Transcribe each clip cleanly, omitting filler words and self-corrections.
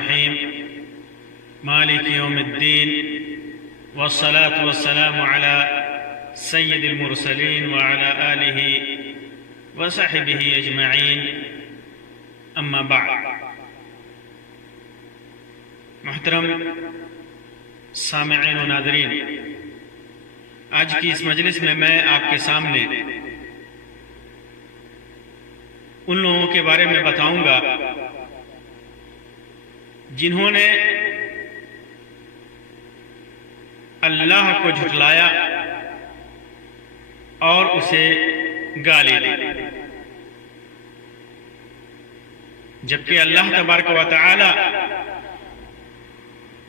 الرحيم مالك يوم الدين والصلاة والسلام على سيد المرسلين وعلى آله وصحبه أجمعين أما بعد. محترم سامعین و ناظرین، آج کی اس مجلس میں آپ کے سامنے ان لوگوں کے بارے میں بتاؤں گا جنہوں نے اللہ کو جھٹلایا اور اسے گالی دی، جبکہ اللہ تبارک و تعالی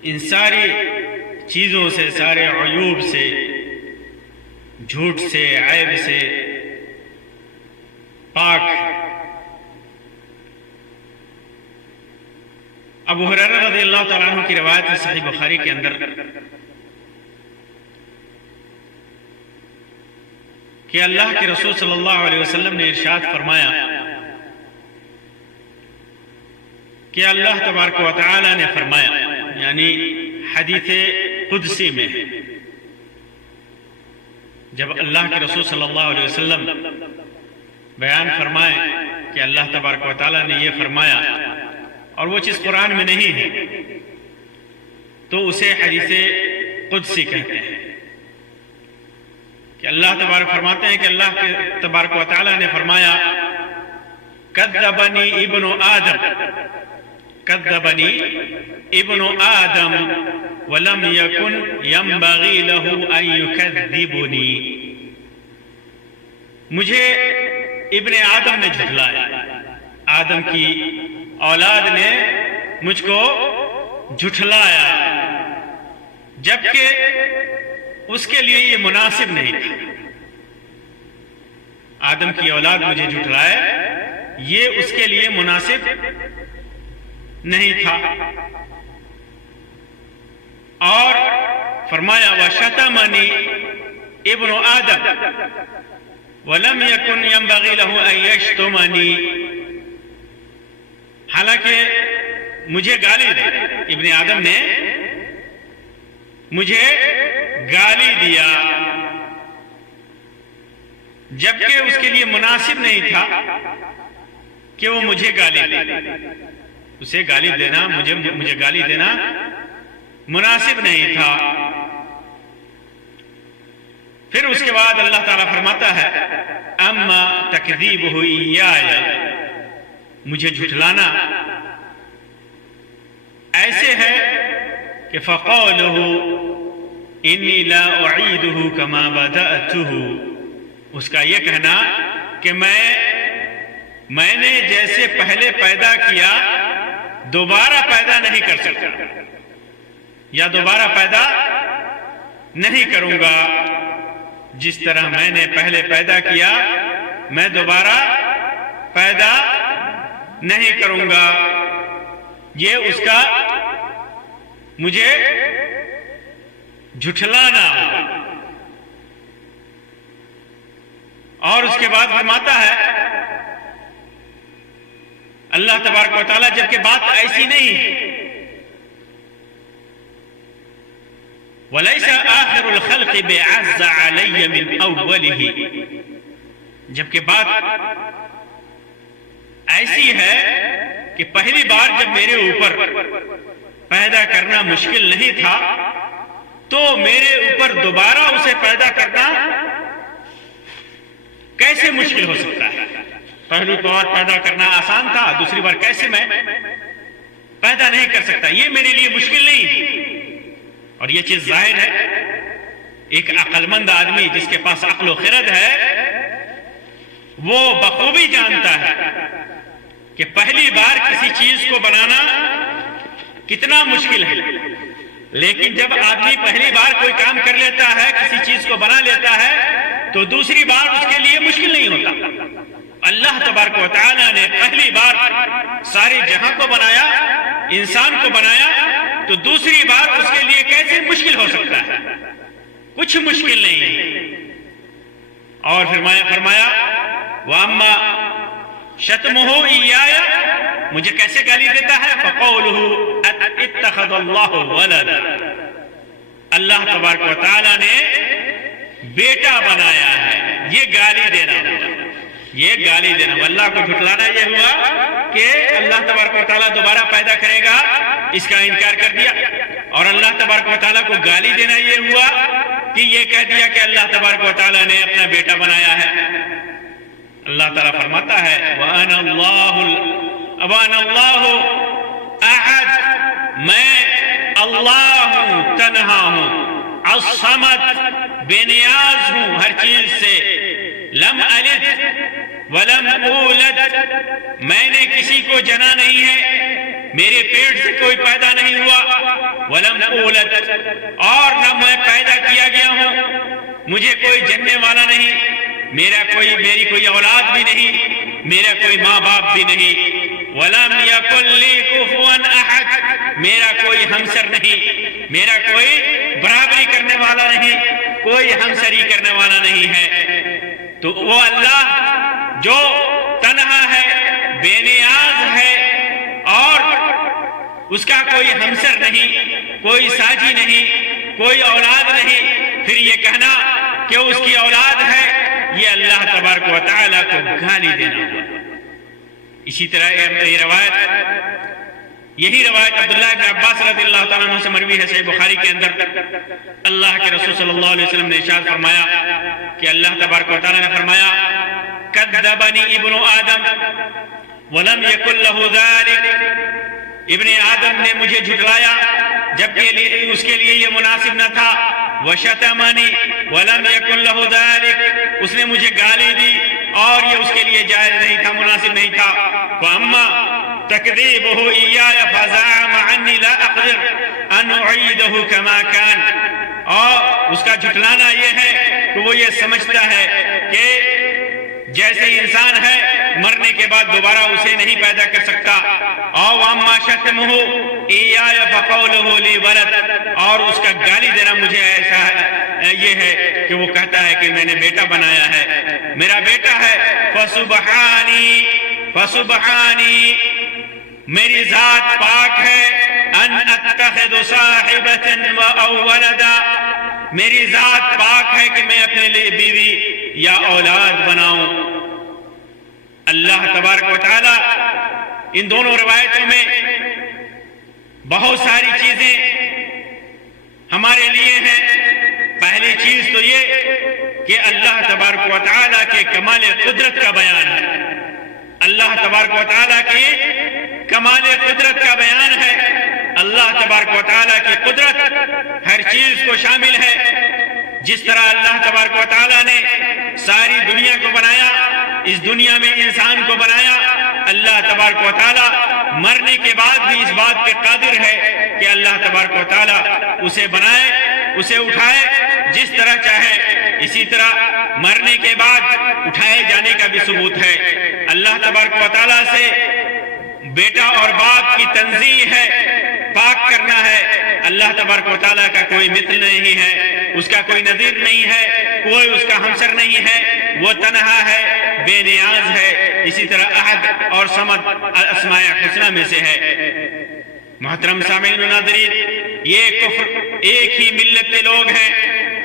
ان ساری چیزوں سے، سارے عیوب سے، جھوٹ سے، عیب سے پاک. ابو ہریرہ رضی اللہ تعالیٰ عنہ کی روایت ہے صحیح بخاری کے اندر کہ اللہ کے رسول صلی اللہ علیہ وسلم نے ارشاد فرمایا کہ اللہ تبارک و تعالی نے فرمایا، یعنی حدیث قدسی میں جب اللہ کے رسول صلی اللہ علیہ وسلم بیان فرمائے کہ اللہ تبارک و تعالی نے یہ فرمایا اور وہ چیز قرآن میں نہیں ہے تو اسے حدیث قدسی کہتے ہیں کہ اللہ تبارک فرماتے ہیں کہ اللہ تبارک و تعالی نے فرمایا کذبنی ابن آدم، کذبنی ابن آدم ولم یکن ینبغی له ان یکذبنی، مجھے ابن آدم نے جھٹلایا، آدم کی اولاد نے مجھ کو جھٹلایا، جبکہ اس کے لیے یہ مناسب نہیں تھا. آدم کی اولاد مجھے جھٹلائے، یہ اس کے لیے مناسب نہیں تھا. اور فرمایا وَشَتَمَنِي ابن آدم وَلَمْ يَكُنْ يَنْبَغِي لَهُ أَنْ يَشْتُمَنِي، حالانکہ مجھے گالی دی، ابن آدم نے مجھے گالی دیا جبکہ اس کے لیے مناسب نہیں تھا کہ وہ مجھے گالی دے. اسے گالی دینا، مجھے گالی دینا مناسب نہیں تھا. پھر اس کے بعد اللہ تعالیٰ فرماتا ہے اما تکذیبہ ایایا، مجھے جھٹلانا ایسے ہے کہ فقولہ انی لا اعیدہ کما بدأتہ، اس کا یہ کہنا کہ میں نے جیسے پہلے پیدا کیا دوبارہ پیدا نہیں کر سکتا، یا دوبارہ پیدا نہیں کروں گا، جس طرح میں نے پہلے پیدا کیا میں دوبارہ پیدا نہیں کروں گا. یہ اس کا مجھے جھٹلانا. اور اس کے بعد فرماتا ہے اللہ تبارک و تعالیٰ جبکہ بات ایسی نہیں ہے وَلَيْسَ آخِرُ الْخَلْقِ بِعَزَّ عَلَيَّ مِنْ أَوَّلِهِ، جبکہ بات ایسی ہے کہ پہلی بار جب میرے اوپر پیدا کرنا مشکل نہیں تھا تو میرے اوپر دوبارہ اسے پیدا کرنا کیسے مشکل ہو سکتا ہے؟ پہلی بار پیدا کرنا آسان تھا، دوسری بار کیسے میں پیدا نہیں کر سکتا؟ یہ میرے لیے مشکل نہیں. اور یہ چیز ظاہر ہے ایک عقل مند آدمی جس کے پاس عقل و خرد ہے وہ بخوبی جانتا ہے کہ پہلی بار کسی چیز کو بنانا کتنا مشکل ہے، لیکن جب آدمی پہلی بار کوئی کام کر لیتا ہے، کسی چیز کو بنا لیتا ہے تو دوسری بار اس کے لیے مشکل نہیں ہوتا. اللہ تبارک و تعالی نے پہلی بار سارے جہاں کو بنایا، انسان کو بنایا، تو دوسری بار اس کے لیے کیسے مشکل ہو سکتا ہے؟ کچھ مشکل نہیں ہے. اور فرمایا وَأَمَّا شَتْمُهُ إِيَّايَ مجھے کیسے گالی دیتا ہے؟ فَقَوْلُهُ اتَّخَذَ اللَّهُ وَلَدًا، اللہ تبارک و تعالیٰ نے بیٹا بنایا ہے، یہ گالی دینا ہوا، یہ گالی دینا۔ اللہ کو جھٹلانا یہ ہوا کہ اللہ تبارک و تعالیٰ دوبارہ پیدا کرے گا، اس کا انکار کر دیا، اور اللہ تبارک و تعالیٰ کو گالی دینا یہ ہوا کہ یہ کہہ دیا کہ اللہ تبارک و تعالیٰ نے اپنا بیٹا بنایا ہے۔ اللہ تعالیٰ فرماتا ہے وَأَنَا اللَّهُ أَحَدٌ، میں اللہ ہوں، تنہا ہوں، الصمد، بے نیاز ہوں ہر چیز سے، لم الد ولم اولد، میں نے کسی کو جنا نہیں ہے، میرے پیٹ سے کوئی پیدا نہیں ہوا، ولم اولد، اور نہ میں پیدا کیا گیا ہوں، مجھے کوئی جننے والا نہیں، میری کوئی اولاد بھی نہیں، میرا کوئی ماں باپ بھی نہیں، ولم یکن لی کفوا احد، میرا کوئی ہمسر نہیں، میرا کوئی برابری کرنے والا نہیں، کوئی ہمسری کرنے والا نہیں ہے۔ تو وہ اللہ جو تنہا ہے، بے نیاز ہے، اور اس کا کوئی ہمسر نہیں، کوئی ساجی نہیں، کوئی اولاد نہیں، پھر یہ کہنا کہ اس کی اولاد ہے، یہ اللہ تبارک و تعالیٰ کو گالی دینا ہوا۔ اسی طرح یہی روایت عبداللہ ابن عباس رضی اللہ تعالیٰ عنہ سے مروی ہے صحیح بخاری کے اندر، اللہ کے رسول صلی اللہ علیہ وسلم نے ارشاد فرمایا کہ اللہ تبارک و تعالیٰ نے فرمایا کذبنی ابن آدم ولم یکن لہ ذلک، ابن آدم نے مجھے جھٹلایا جبکہ اس کے لیے یہ مناسب نہ تھا، وشتمنی ولم یکن لہ ذلک، اس نے مجھے گالی دی اور یہ اس کے لیے جائز نہیں تھا، مناسب نہیں تھا، فاما تکذیبہ ایایا فزعم عنی لا اقدر ان اعیدہ کما کان، اور اس کا جھٹلانا یہ ہے کہ وہ یہ سمجھتا ہے کہ جیسے انسان ہے مرنے کے بعد دوبارہ اسے نہیں پیدا کر سکتا، اور واما شتمہ ایایا فقولہ لی ولد، اور اس کا گالی دینا مجھے ایسا ہے یہ ہے کہ وہ کہتا ہے کہ میں نے بیٹا بنایا ہے، میرا بیٹا ہے، فسبحانی، میری ذات پاک ہے، ان اتخذ صاحبۃ او ولدا، میری ذات پاک ہے کہ میں اپنے لیے بیوی یا اولاد بناؤں۔ اللہ تبارک و تعالی ان دونوں روایتوں میں بہت ساری چیزیں ہمارے لیے ہیں۔ پہلی چیز تو یہ کہ اللہ تبارک و تعالیٰ کے کمال قدرت کا بیان ہے، اللہ تبارک و تعالیٰ کی کمال قدرت کا بیان ہے۔ اللہ تبارک و تعالیٰ کی قدرت ہر چیز کو شامل ہے، جس طرح اللہ تبارک و تعالیٰ نے ساری دنیا کو بنایا، اس دنیا میں انسان کو بنایا، اللہ تبارک و تعالیٰ مرنے کے بعد بھی اس بات پہ قادر ہے کہ اللہ تبارک و تعالیٰ اسے بنائے، اسے اٹھائے جس طرح چاہے، اسی طرح مرنے کے بعد اٹھائے جانے کا بھی ثبوت ہے۔ اللہ تبارک و تعالیٰ سے بیٹا اور باپ کی تنزیہ ہے، پاک کرنا ہے۔ اللہ تبارک و تعالیٰ کا کوئی مثل نہیں ہے، اس کا کوئی نظیر نہیں ہے، کوئی اس کا ہمسر نہیں ہے، وہ تنہا ہے، بے نیاز ہے۔ اسی طرح احد اور صمد اسماء حسنہ میں سے ہے۔ محترم سامعین و ناظرین، یہ کفر ایک ہی ملت کے لوگ ہیں،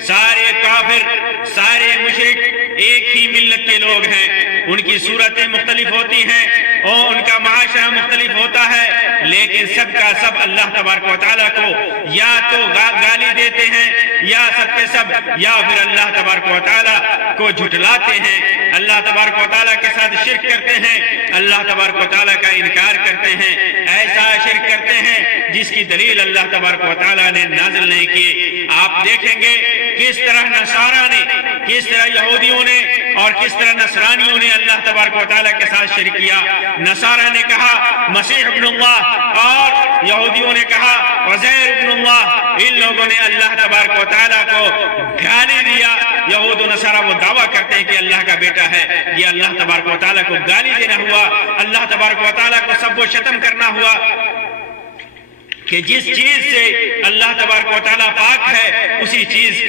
سارے کافر، سارے مشرک ایک ہی ملت کے لوگ ہیں۔ ان کی صورتیں مختلف ہوتی ہیں اور ان کا معاشرہ مختلف ہوتا ہے، لیکن سب کا سب اللہ تبارک و تعالیٰ کو یا تو گالی دیتے ہیں، یا سب کے سب یا پھر اللہ تبارک و تعالیٰ کو جھٹلاتے ہیں، اللہ تبارک و تعالیٰ کے ساتھ شرک کرتے ہیں، اللہ تبارک و تعالیٰ کا انکار کرتے ہیں، ایسا شرک کرتے ہیں جس کی دلیل اللہ تبارک و تعالیٰ نے نازل نہیں کی۔ آپ دیکھیں گے کس طرح نصارہ نے، کس طرح یہودیوں نے اور کس طرح نصرانیوں نے اللہ تبارک و تعالیٰ کے ساتھ شرک کیا۔ نصارہ نے کہا مسیح ابن اللہ اور یہودیوں نے کہا عزیر ابن اللہ، ان لوگوں نے اللہ تبارک و تعالیٰ کو گالی دیا۔ یہود و نصارہ وہ دعویٰ کرتے ہیں کہ اللہ کا بیٹا ہے، یہ اللہ تبارک و تعالیٰ کو گالی دینا ہوا، اللہ تبارک و تعالیٰ کو سب و شتم کرنا ہوا کہ جس چیز سے اللہ تبارک و تعالیٰ پاک ہے اسی چیز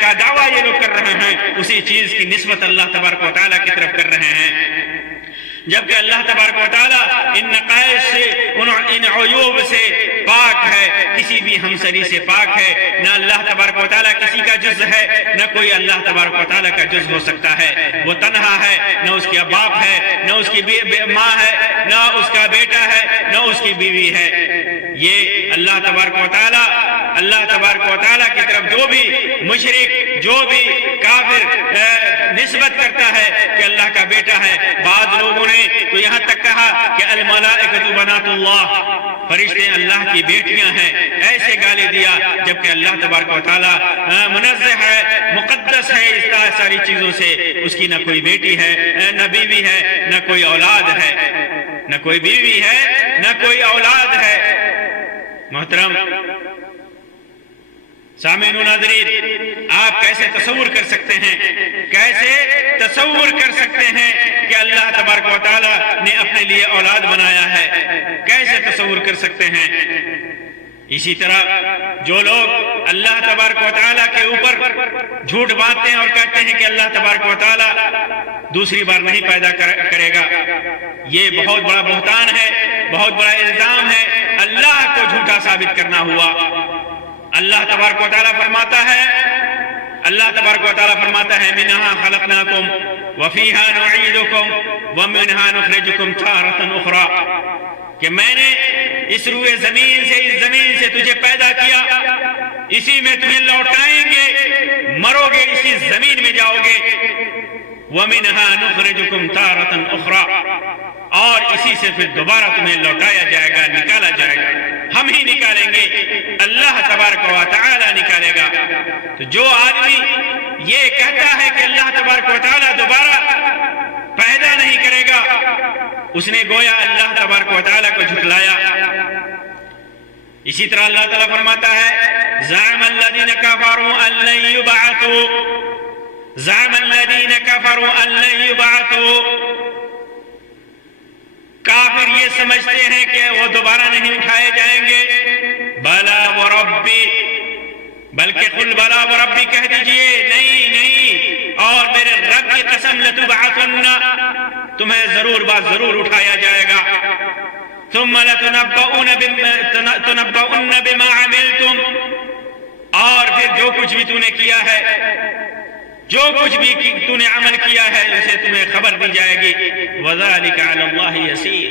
کا دعویٰ یہ لوگ کر رہے ہیں، اسی چیز کی نسبت اللہ تبارک و تعالیٰ کی طرف کر رہے ہیں۔ جبکہ اللہ تبارک و تعالیٰ ان نقائص سے، ان عیوب سے پاک ہے، کسی بھی ہمسری سے پاک ہے۔ نہ اللہ تبارک و تعالیٰ کسی کا جز ہے، نہ کوئی اللہ تبارک و تعالیٰ کا جز ہو سکتا ہے۔ وہ تنہا ہے، نہ اس کے باپ ہے، نہ اس کی ماں ہے، نہ اس کا بیٹا ہے، نہ اس کی بیوی ہے۔ یہ اللہ تبارک و تعالیٰ کی طرف جو بھی مشرک، جو بھی کافر نسبت کرتا ہے کہ اللہ کا بیٹا ہے، بعض لوگوں نے تو یہاں تک کہا کہ الملائکۃ بنات اللہ، فرشتے اللہ کی بیٹیاں ہیں، ایسے گالی دیا، جبکہ اللہ تبارک و تعالیٰ منزہ ہے، مقدس ہے اس ساری چیزوں سے۔ اس کی نہ کوئی بیٹی ہے، نہ بیوی ہے، نہ کوئی اولاد ہے، نہ کوئی بیوی ہے، نہ کوئی اولاد ہے۔ محترم سامعین و ناظرین، آپ کیسے تصور کر سکتے ہیں، کہ اللہ تبارک و تعالیٰ نے اپنے لیے اولاد بنایا ہے؟ کیسے تصور کر سکتے ہیں؟ اسی طرح جو لوگ اللہ تبارک و تعالیٰ کے اوپر جھوٹ باندھتے ہیں اور کہتے ہیں کہ اللہ تبارک و تعالیٰ دوسری بار نہیں پیدا کرے گا، یہ بہت بڑا بہتان ہے، بہت بڑا الزام ہے، اللہ کو جھوٹا ثابت کرنا ہوا۔ اللہ تبارک و تعالیٰ فرماتا ہے منہا خلقناکم وفیہا نعیدکم ومنہا نخرجکم تارۃ اخری، کہ میں نے اس روئے زمین سے تجھے پیدا کیا، اسی میں تمہیں لوٹائیں گے، مرو گے اسی زمین میں جاؤ گے۔ ومنہا نخرجکم تارۃ اخری، اور اسی سے پھر دوبارہ تمہیں لوٹایا جائے گا، نکالا جائے گا، ہم ہی نکالیں گے، اللہ تبارک و تعالی نکالے گا۔ تو جو آدمی یہ کہتا ہے کہ اللہ تبارک و تعالی دوبارہ پیدا نہیں کرے گا، اس نے گویا اللہ تبارک و تعالی کو جھٹلایا۔ اسی طرح اللہ تعالیٰ فرماتا ہے زعم الذین کفروا ان لن یبعثوا، کافر یہ سمجھتے ہیں کہ وہ دوبارہ نہیں اٹھائے جائیں گے۔ بلا وربی، بلکہ قل بلا وربی کہہ دیجئے، نہیں، اور میرے رب کی قسم لتبعثن، تمہیں ضرور اٹھایا جائے گا۔ ثم لتنبؤن بما عملتم، اور پھر جو کچھ بھی تو نے کیا ہے، جو کچھ بھی تو نے عمل کیا ہے، اسے تمہیں خبر دی جائے گی۔ وَذَلِكَ عَلَى اللَّهِ يَسِيرٌ،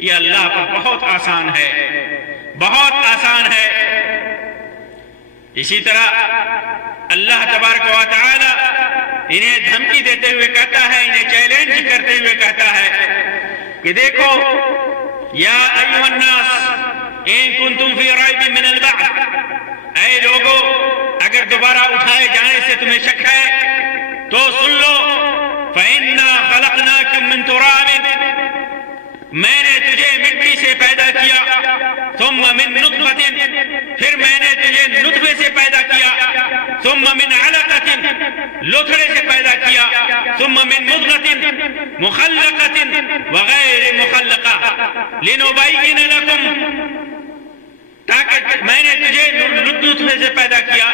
یہ اللہ پر بہت آسان ہے، بہت آسان ہے۔ اسی طرح اللہ تبارک و تعالی انہیں دھمکی دیتے ہوئے کہتا ہے، انہیں چیلنج کرتے ہوئے کہتا ہے کہ دیکھو یا ایھا الناس ان کنتم فی ریب من البعث، اے لوگو اگر دوبارہ اٹھائے جانے سے تمہیں شک ہے تو سن لو، فَإِنَّا خَلَقْنَاكُم مِّن تُرَابٍ، میں نے تجھے مٹی سے پیدا کیا، ثم من نطفة، پھر میں نے تجھے نطفے سے پیدا کیا، ثم من علقة، لوتھڑے سے پیدا کیا، ثم من مضغة مخلقة وغیر مخلقة لنبین لکم، تاکہ میں نے تجھے نطفے سے پیدا کیا،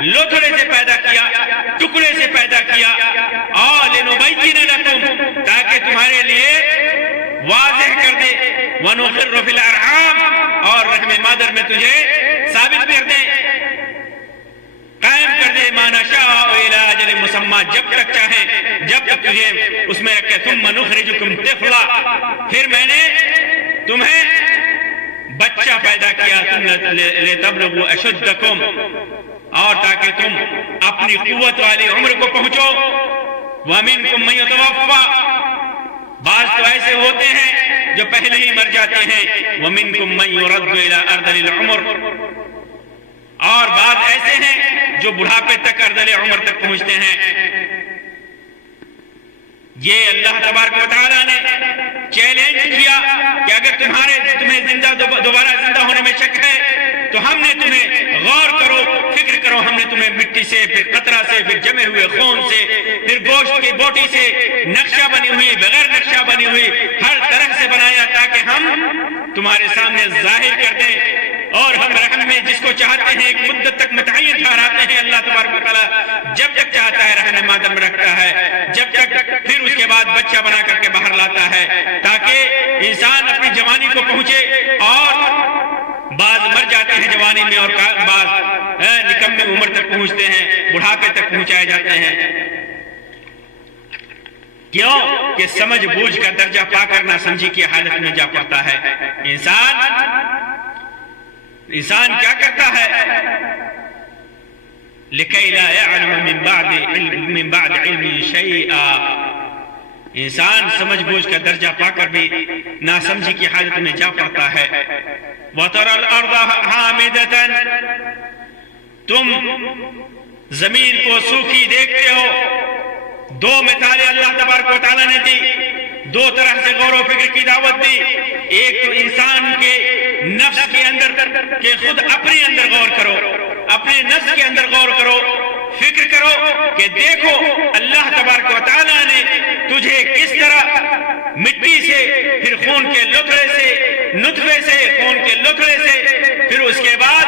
لوتھڑے سے پیدا کیا، ٹکڑے سے پیدا کیا، اور لنبین لکم، تاکہ تمہارے لیے واضح کر دے، وَنُقِرُّ فِي الْأَرْحَامِ، اور رحم مادر میں تجھے ثابت کر دے، قائم کر دے، مَا نَشَاءُ إِلَىٰ أَجَلٍ مُّسَمًّى، جب تک چاہیں، جب تک تجھے اس میں رکھے، ثُمَّ نُخْرِجُكُمْ طِفْلًا، پھر میں نے تمہیں بچہ پیدا کیا، تم لِتَبْلُغُوا أَشُدَّكُمْ، اور تاکہ تم اپنی قوت والی عمر کو پہنچو۔ وَمِنكُم مَّن يُتَوَفَّىٰ، بعض تو ایسے ہوتے ہیں جو پہلے ہی مر جاتے ہیں، وَمِنكُم مَّن يُرَدُّ إِلَىٰ أَرْذَلِ الْعُمُرِ، اور بعض ایسے ہیں جو بڑھاپے تک ارذل عمر تک پہنچتے ہیں۔ یہ اللہ تبارک و تعالیٰ نے چیلنج کیا کہ اگر تمہیں دوبارہ زندہ ہونے میں شک ہے تو ہم نے تمہیں، غور کرو، فکر کرو، ہم نے تمہیں مٹی سے، پھر قطرہ سے، پھر جمے ہوئے خون سے، پھر گوشت کی بوٹی سے، نقشہ بنی ہوئی، بغیر نقشہ بنی ہوئی، ہر طرح سے بنایا تاکہ ہم تمہارے سامنے ظاہر کر دیں، اور ہم رحم میں جس کو چاہتے ہیں ایک مدت تک متعین ٹھہراتے ہیں۔ اللہ تبارک و تعالیٰ جب تک چاہتا ہے رحم مادر میں رکھتا ہے، جب تک، پھر اس کے بعد بچہ بنا کر کے باہر لاتا ہے۔ جوانی کو پہنچے اور بعض مر جاتے ہیں جوانی میں اور بعض نکمے عمر تک پہنچتے ہیں، بڑھاپے تک پہنچائے جاتے ہیں. کیوں کہ سمجھ بوجھ کا درجہ پا کر نہ سمجھی کی حالت میں جا پڑتا ہے. انسان کیا کرتا ہے؟ لِكَيْ لَا يَعْلَمَ مِن بَعْدِ عِلْمٍ شَيْئًا. انسان سمجھ بوجھ کا درجہ پا کر بھی ناسمجھی کی حالت میں جا پڑتا ہے. وَتَرَى الْأَرْضَ حَامِدَةً. تم زمین کو سوکھی دیکھتے ہو. دو مثالیں اللہ تبارک و تعالیٰ نے دی، دو طرح سے غور و فکر کی دعوت دی. ایک تو انسان کے نفس کے اندر کہ خود اپنے اندر غور کرو، اپنے نفس کے اندر غور کرو، فکر کرو کہ دیکھو اللہ تبارک و تعالیٰ نے تجھے کس طرح مٹی سے، پھر خون کے لتڑے سے، نطفے سے، خون کے لتڑے سے، پھر اس کے بعد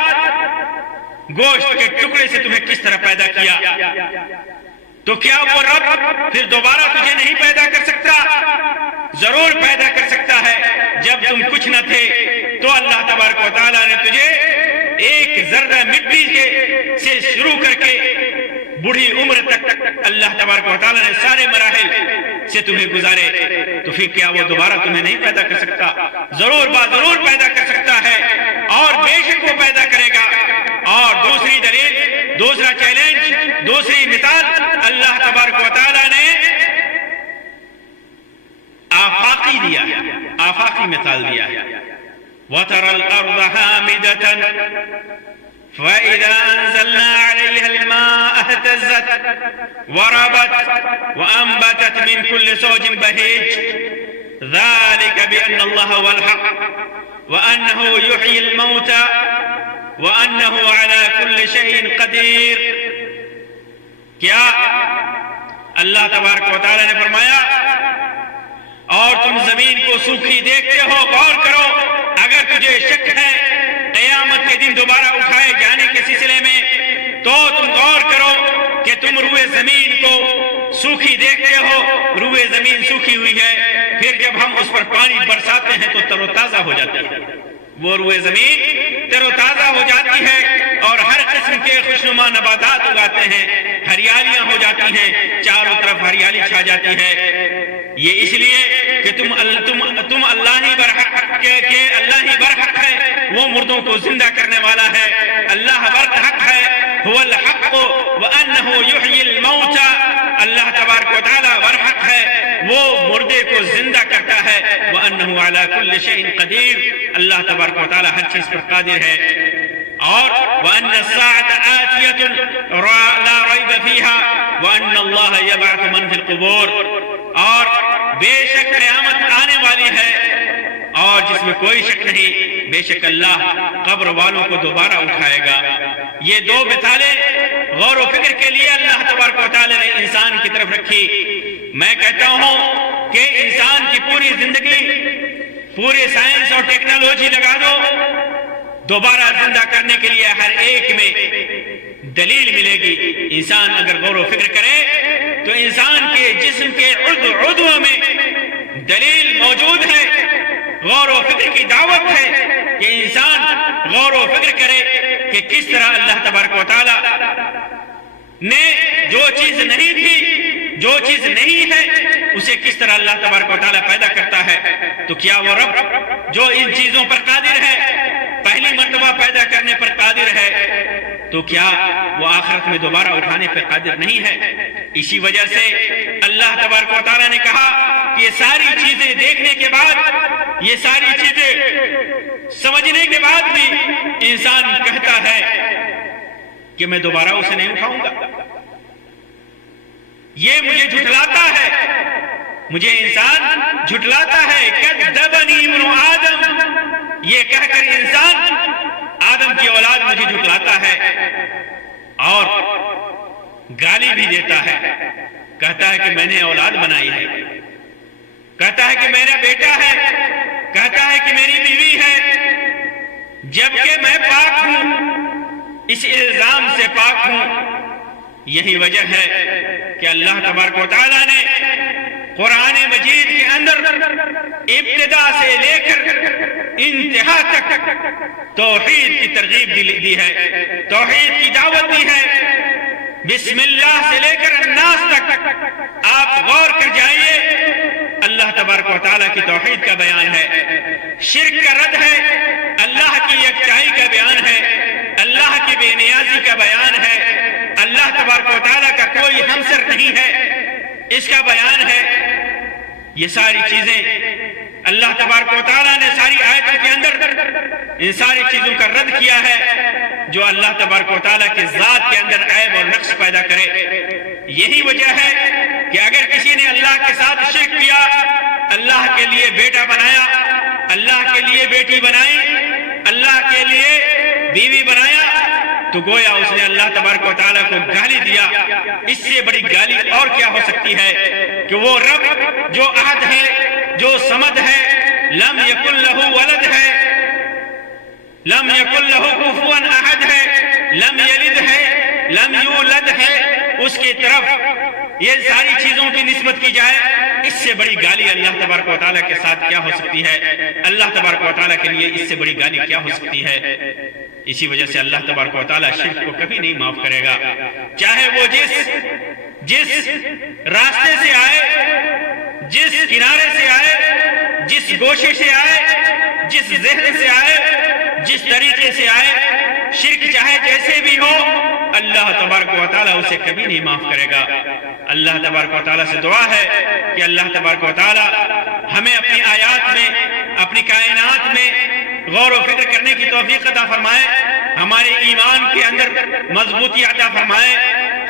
گوشت کے ٹکڑے سے تمہیں کس طرح پیدا کیا. تو کیا وہ رب پھر دوبارہ تجھے نہیں پیدا کر سکتا؟ ضرور پیدا کر سکتا ہے. جب تم کچھ نہ تھے تو اللہ تبارک و تعالیٰ نے تجھے ایک ذرہ مٹی سے شروع کر کے بڑھی عمر تک اللہ تبارک و تعالیٰ نے سارے مراحل سے تمہیں گزارے. تو پھر کیا وہ دوبارہ تمہیں نہیں پیدا کر سکتا؟ ضرور ضرور پیدا کر سکتا ہے، اور بے شک وہ پیدا کرے گا. اور دوسری دلیل، دوسرا چیلنج، دوسری مثال اللہ تبارک و تعالیٰ نے آفاقی دیا ہے، آفاقی مثال دیا ہے. وَتَرَى الْأَرْضَ حَامِدَةً فَإِذَا أَنزَلْنَا عَلَيْهَا الْمَاءَ اهْتَزَّتْ وَرَبَتْ وَأَنبَتَتْ مِنْ كُلِّ زَوْجٍ بَهِيجٍ ذَلِكَ بِأَنَّ اللَّهَ هُوَ الْحَقُّ وَأَنَّهُ يُحْيِي الْمَوْتَى وَأَنَّهُ عَلَى كُلِّ شَيْءٍ قَدِيرٌ. کیا اللہ تبارک و تعالیٰ نے فرمایا اور تم زمین کو سوکھی دیکھتے ہو، غور کرو. اگر تجھے شک ہے قیامت کے دن دوبارہ اٹھائے جانے کے سلسلے میں تو تم غور کرو کہ تم روئے زمین کو سوکھی دیکھتے ہو. روئے زمین سوکھی ہوئی ہے، پھر جب ہم اس پر پانی برساتے ہیں تو تر و تازہ ہو جاتی ہے. وہ روئے زمین تر و تازہ ہو جاتی ہے اور ہر قسم کے خوشنما نباتات اگاتے ہیں، ہریالیاں ہو جاتی ہیں، چاروں طرف ہریالی چھا جاتی ہے. یہ اس لیے کہ تم اللہ ہی برحق ہے. وہ مردوں کو زندہ کرنے والا ہے. اللہ برحق ہے. هو الحق وانه يحيي الموتى. اللہ تبارک و تعالی برحق ہے، وہ مردے کو زندہ کرتا ہے. وانه على كل شيء قدير. اللہ تبارک و تعالی ہر چیز پر قادر ہے. اور وان الساعه آتيه لا ريب فيها وان الله يبعث من في القبور. اور بے شک قیامت آنے والی ہے اور جس میں کوئی شک نہیں، بے شک اللہ قبر والوں کو دوبارہ اٹھائے گا. یہ دو مثالیں غور و فکر کے لیے اللہ تبارک و تعالی نے انسان کی طرف رکھی. میں کہتا ہوں کہ انسان کی پوری زندگی، پورے سائنس اور ٹیکنالوجی لگا دو، دوبارہ زندہ کرنے کے لیے ہر ایک میں دلیل ملے گی. انسان اگر غور و فکر کرے تو انسان کے جسم کے عضو میں دلیل موجود ہے. غور و فکر کی دعوت ہے کہ انسان غور و فکر کرے کہ کس طرح اللہ تبارک و تعالی نے جو چیز نہیں تھی، جو چیز نہیں ہے، اسے کس طرح اللہ تبارک و تعالی پیدا کرتا ہے. تو کیا وہ رب جو ان چیزوں پر قادر ہے، پہلی مرتبہ پیدا کرنے پر قادر ہے، تو کیا وہ آخرت میں دوبارہ اٹھانے پر قادر نہیں ہے؟ اسی وجہ سے اللہ تبارک و تعالی نے کہا کہ یہ ساری چیزیں دیکھنے کے بعد، یہ ساری چیزیں سمجھنے کے بعد بھی انسان کہتا ہے کہ میں دوبارہ اسے نہیں اٹھاؤں گا. یہ مجھے جھٹلاتا ہے، مجھے انسان جھٹلاتا ہے. کذبنی ابن آدم، یہ کہہ کر انسان آدم کی اولاد مجھے جھٹلاتا ہے اور گالی بھی دیتا ہے. کہتا ہے کہ میں نے اولاد بنائی ہے، کہتا ہے کہ میرا بیٹا ہے، کہتا ہے کہ میری بیوی ہے، جبکہ میں پاک ہوں، اس الزام سے پاک ہوں. یہی وجہ ہے کہ اللہ تبارک و تعالیٰ نے قرآن مجید کے اندر ابتدا سے لے کر انتہا تک توحید کی ترغیب دی ہے، توحید کی دعوت دی ہے۔ بسم اللہ سے لے کر الناس تک آپ غور کر جائیے، اللہ تبارک و تعالیٰ کی توحید کا بیان ہے، شرک کا رد ہے، اللہ کی یکتائی کا بیان ہے، اللہ کی بے نیازی کا بیان ہے، اللہ تبارک و تعالیٰ کا کوئی ہمسر نہیں ہے، اس کا بیان ہے۔ یہ ساری چیزیں اللہ تبارک و تعالیٰ نے ساری آیتوں کے اندر ان ساری چیزوں کا رد کیا ہے جو اللہ تبارک و تعالیٰ کے ذات کے اندر عیب اور نقص پیدا کرے۔ یہی وجہ ہے کہ اگر کسی نے اللہ کے ساتھ شرک کیا، اللہ کے لیے بیٹا بنایا، اللہ کے لیے بیٹی بنائی، اللہ کے لیے بیوی بنایا، تو گویا اس نے اللہ تبارک و تعالیٰ کو گالی دیا۔ اس سے بڑی گالی اور کیا ہو سکتی ہے کہ وہ رب جو احد ہے، جو صمد ہے، لم یکن لہ ولد ہے، لم یکن لہ کفوا احد ہے، لم یلد ہے، لم یولد ہے، اس کی طرف یہ ساری چیزوں کی نسبت کی جائے، اس سے بڑی گالی اللہ تبارک و تعالیٰ کے ساتھ کیا ہو سکتی ہے؟ اللہ تبارک و تعالیٰ کے لیے اس سے بڑی گالی کیا ہو سکتی ہے؟ اسی وجہ سے اللہ تبارک و تعالیٰ شرک کو کبھی نہیں معاف کرے گا، چاہے وہ جس راستے سے آئے، جس کنارے سے آئے، جس گوشے سے آئے، جس ذہن سے آئے، جس طریقے سے آئے، شرک چاہے جیسے بھی ہو، اللہ تبارک و تعالیٰ اسے کبھی نہیں معاف کرے گا۔ اللہ تبارک و تعالیٰ سے دعا ہے کہ اللہ تبارک و تعالیٰ ہمیں اپنی آیات میں، اپنی کائنات میں غور و فکر کرنے کی توفیق عطا فرمائے، ہمارے ایمان کے اندر مضبوطی عطا فرمائے،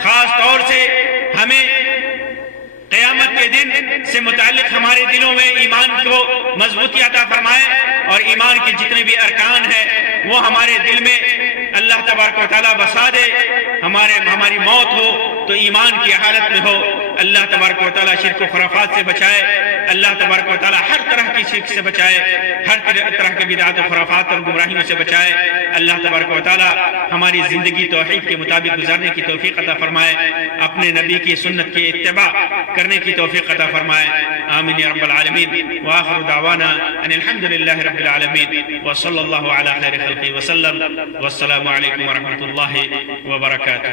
خاص طور سے ہمیں قیامت کے دن سے متعلق ہمارے دلوں میں ایمان کو مضبوطی عطا فرمائے، اور ایمان کے جتنے بھی ارکان ہیں وہ ہمارے دل میں اللہ تبارک و تعالیٰ بسا دے۔ ہماری موت ہو تو ایمان کی حالت میں ہو۔ اللہ تبارک و تعالیٰ شرک و خرافات سے بچائے، اللہ تبارک و تعالیٰ ہر طرح کی شرک سے بچائے، ہر طرح کے بدعات و خرافات اور گمراہیوں سے بچائے۔ اللہ تبارک و تعالیٰ ہماری زندگی توحید کے مطابق گزارنے کی توفیق عطا فرمائے، اپنے نبی کی سنت کی اتباع کرنے کی توفیق عطا فرمائے۔ آمین یا رب العالمین۔ وآخر دعوانا ان الحمد للہ رب العالمین، وصلی اللہ علی خیر خلقہ وسلم، والسلام علیکم ورحمۃ اللہ وبرکاتہ۔